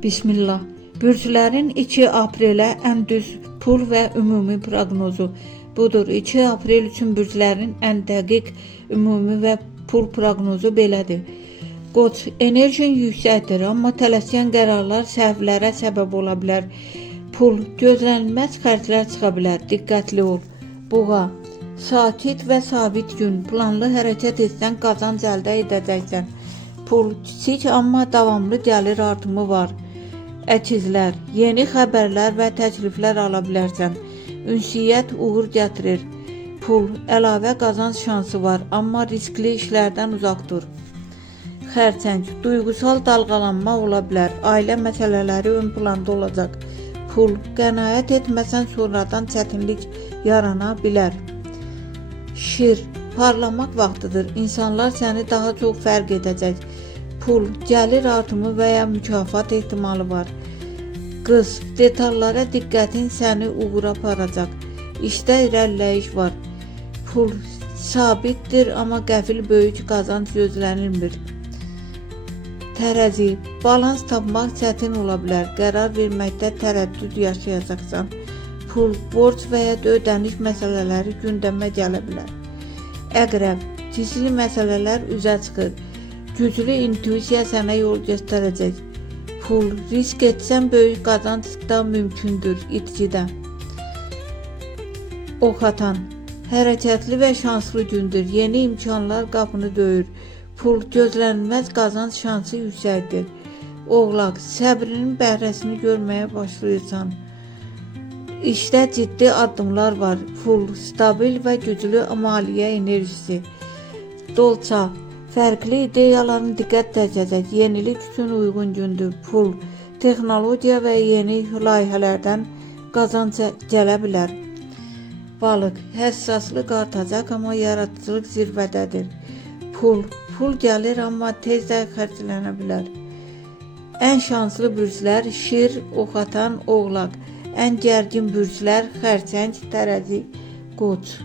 Bismillah. Bürclərin 2 aprelə ən düz pul və ümumi proqnozu budur. 2 aprel üçün bürclərin ən dəqiq ümumi və pul proqnozu belədir. Qoç, enerjin yüksəkdir, amma tələskən qərarlar səhvlərə səbəb ola bilər. Pul, gözlənilməz xərclər çıxa bilər. Diqqətli ol. Boğa, sakit və sabit gün. Planlı hərəkət etsən qazanc əldə edəcəksən. Pul, kiçik amma davamlı gəlir artımı var. Əkizlər, yeni xəbərlər və təkliflər ala bilərsən. Ünsiyyət uğur gətirir. Pul, əlavə qazanc şansı var, amma riskli işlərdən uzaq dur. Xərçəng, duyğusal dalğalanma ola bilər. Ailə məsələləri ön planda olacaq. Pul, qənaət etməsən sonradan çətinlik yarana bilər. Şir, parlamaq vaxtıdır. İnsanlar səni daha çox fərq edəcək. Pul, gəlir artımı və ya mükafat ehtimalı var. Qız, detallara diqqətin səni uğura aparacaq. İşdə irəliləyiş var. Pul, sabitdir, amma qəfil böyük qazanc gözlənilmir. Tərəzi, balans tapmaq çətin ola bilər. Qərar verməkdə tərəddüd yaşayacaqsan. Pul, borc və ya ödəniş məsələləri gündəmə gələ bilər. Əqrəb, gizli məsələlər üzə çıxır. Güclü intuisiya sənə yol göstərəcək. Pul, risk etsən böyük qazanc da mümkündür itkidə. Ox atan, hərəkətli və şanslı gündür. Yeni imkanlar qapını döyür. Pul, gözlənilməz qazanc şansı yüksəkdir. Oğlaq, səbrinin bəhrəsini görməyə başlayırsan. İşdə ciddi addımlar var. Pul, stabil və güclü maliyyə enerjisi. Dolça, fərqli ideyaların diqqət çəkəcək. Yenilik üçün uyğun gündür. Pul, texnologiya və yeni layihələrdən qazanc gələ bilər. Balıq, həssaslıq artacaq, amma yaradıcılıq zirvədədir. Pul gəlir, amma tez də xərclənə bilər. Ən şanslı bürclər şir, ox atan, oğlaq. Ən gərgin bürclər xərçəng, tərəzi, qoç.